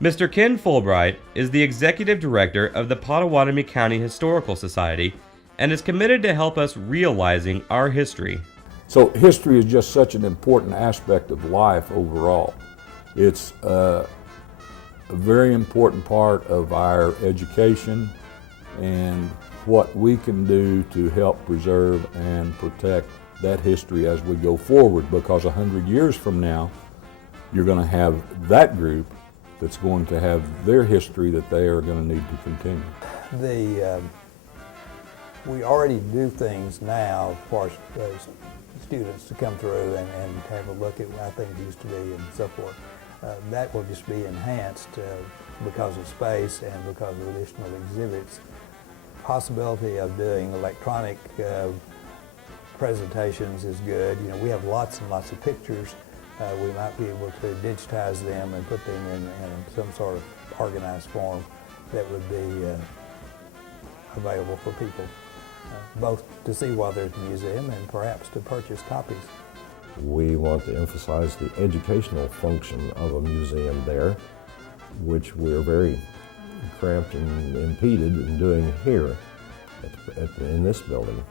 Mr. Ken Fulbright is the Executive Director of the Potawatomi County Historical Society and is committed to help us realizing our history. So history is just such an important aspect of life overall. It's a very important part of our education and what we can do to help preserve and protect that history as we go forward, because 100 years from now, you're going to have that group that's going to have their history that they are going to need to continue. We already do things now for students to come through and have a look at how things used to be and so forth. That will just be enhanced because of space and because of additional exhibits. Possibility of doing electronic presentations is good. You know, we have lots and lots of pictures. We might be able to digitize them and put them in some sort of organized form that would be available for people, both to see while they're at the museum and perhaps to purchase copies. We want to emphasize the educational function of a museum there, which we're very cramped and impeded in doing here in this building.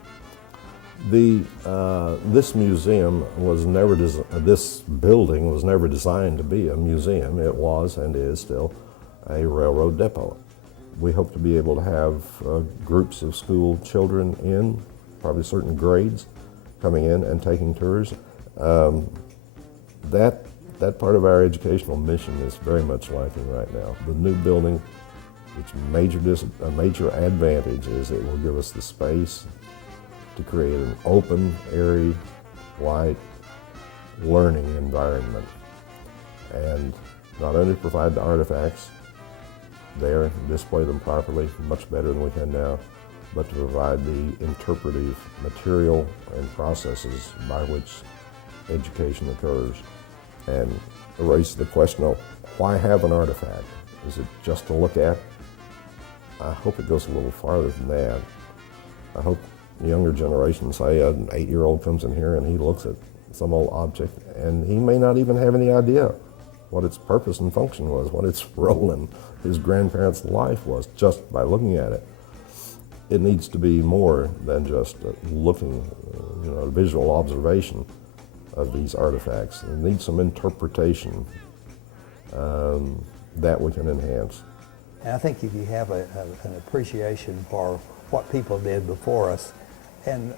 This museum was never this building was never designed to be a museum. It was and is still a railroad depot. We hope to be able to have groups of school children in, probably certain grades, coming in and taking tours. That part of our educational mission is very much lacking right now. The new building, its a major advantage is it will give us the space to create an open, airy, light learning environment, and not only provide the artifacts there, display them properly, much better than we can now, but to provide the interpretive material and processes by which education occurs, and erase the question of why have an artifact? Is it just to look at? I hope it goes a little farther than that. I hope the younger generation, say an 8-year-old comes in here and he looks at some old object and he may not even have any idea what its purpose and function was, what its role in his grandparents' life was, just by looking at it. It needs to be more than just looking, visual observation of these artifacts. It needs some interpretation that we can enhance. And I think if you have an appreciation for what people did before us and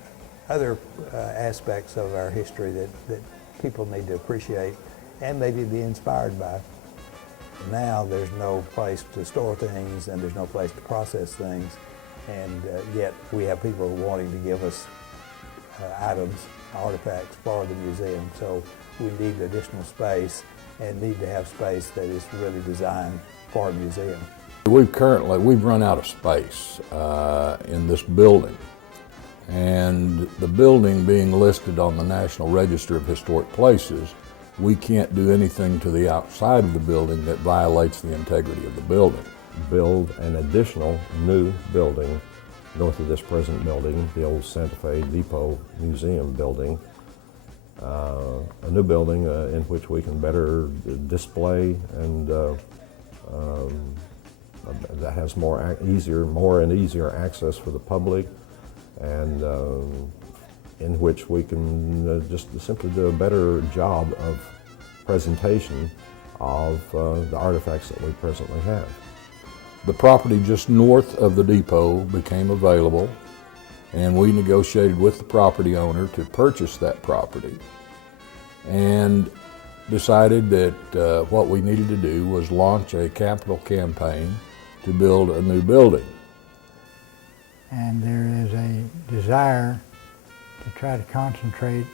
other aspects of our history that people need to appreciate and maybe be inspired by. Now there's no place to store things and there's no place to process things, and yet we have people wanting to give us items, artifacts for the museum. So we need additional space and need to have space that is really designed for a museum. We've run out of space in this building, and the building being listed on the National Register of Historic Places, we can't do anything to the outside of the building that violates the integrity of the building. Build an additional new building north of this present building, the old Santa Fe Depot Museum building, a new building in which we can better display and that has more and easier access for the public, and in which we can just simply do a better job of presentation of the artifacts that we presently have. The property just north of the depot became available, and we negotiated with the property owner to purchase that property, and decided that what we needed to do was launch a capital campaign to build a new building. And there is a desire to try to concentrate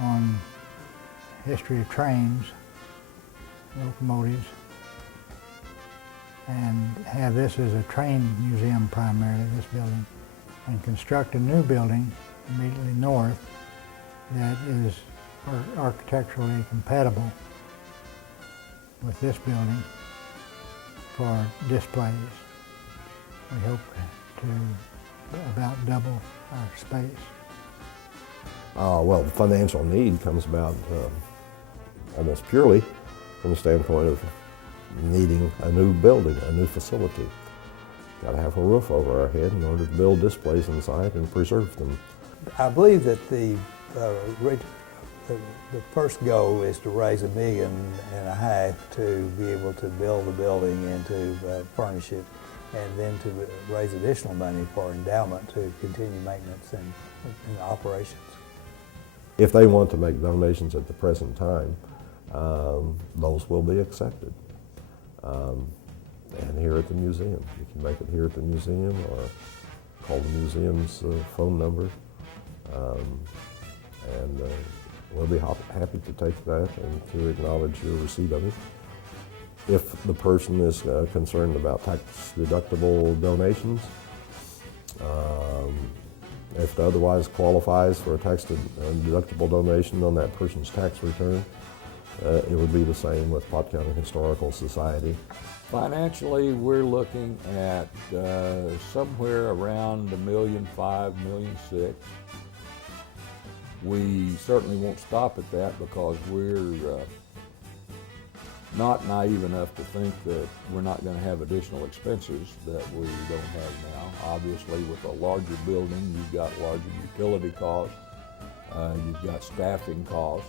on history of trains, locomotives, and have this as a train museum primarily, this building, and construct a new building immediately north that is architecturally compatible with this building for displays. We hope to about double our space. Well, the financial need comes about almost purely from the standpoint of needing a new building, a new facility. Got to have a roof over our head in order to build displays inside and preserve them. I believe that the first goal is to raise $1.5 million to be able to build the building and to furnish it, and then to raise additional money for endowment to continue maintenance and operations. If they want to make donations at the present time, those will be accepted. And here at the museum, you can make it here at the museum or call the museum's phone number, and we'll be happy to take that and to acknowledge your receipt of it. If the person is concerned about tax-deductible donations, if it otherwise qualifies for a tax-deductible donation on that person's tax return, it would be the same with Pot County Historical Society. Financially, we're looking at somewhere around $1.5 million, $1.6 million. We certainly won't stop at that because we're not naive enough to think that we're not going to have additional expenses that we don't have now. Obviously, with a larger building, you've got larger utility costs, you've got staffing costs.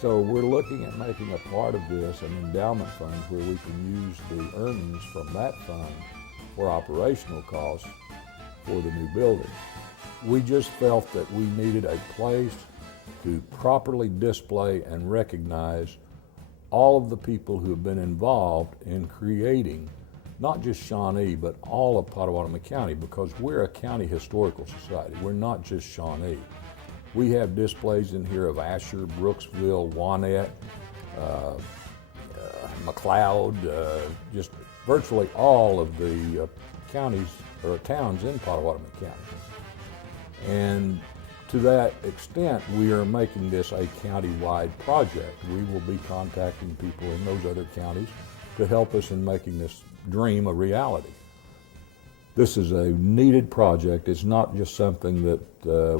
So we're looking at making a part of this an endowment fund where we can use the earnings from that fund for operational costs for the new building. We just felt that we needed a place to properly display and recognize all of the people who have been involved in creating not just Shawnee, but all of Pottawatomie County, because we're a county historical society. We're not just Shawnee. We have displays in here of Asher, Brooksville, Wanette, McLeod, just virtually all of the counties or towns in Pottawatomie County. And to that extent, we are making this a county-wide project. We will be contacting people in those other counties to help us in making this dream a reality. This is a needed project. It's not just something that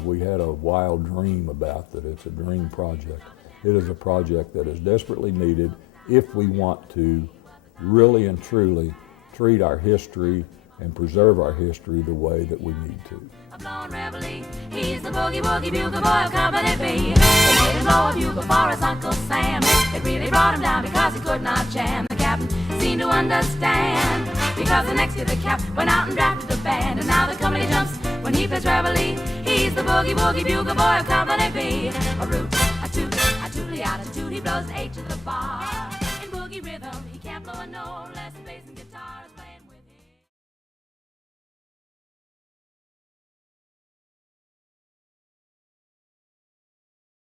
we had a wild dream about, that it's a dream project. It is a project that is desperately needed if we want to really and truly treat our history and preserve our history the way that we need to. A blowing reveille, he's the boogie-woogie bugle boy of Company B. They made him blow a bugle for his Uncle Sam. It really brought him down because he could not jam. The captain seemed to understand, because the next year the cap went out and drafted a band. And now the company jumps when he plays reveille. He's the boogie-woogie bugle boy of Company B. A root, a toot, a tootly out a toot. He blows an H to the bar. In boogie rhythm, he can't blow a note.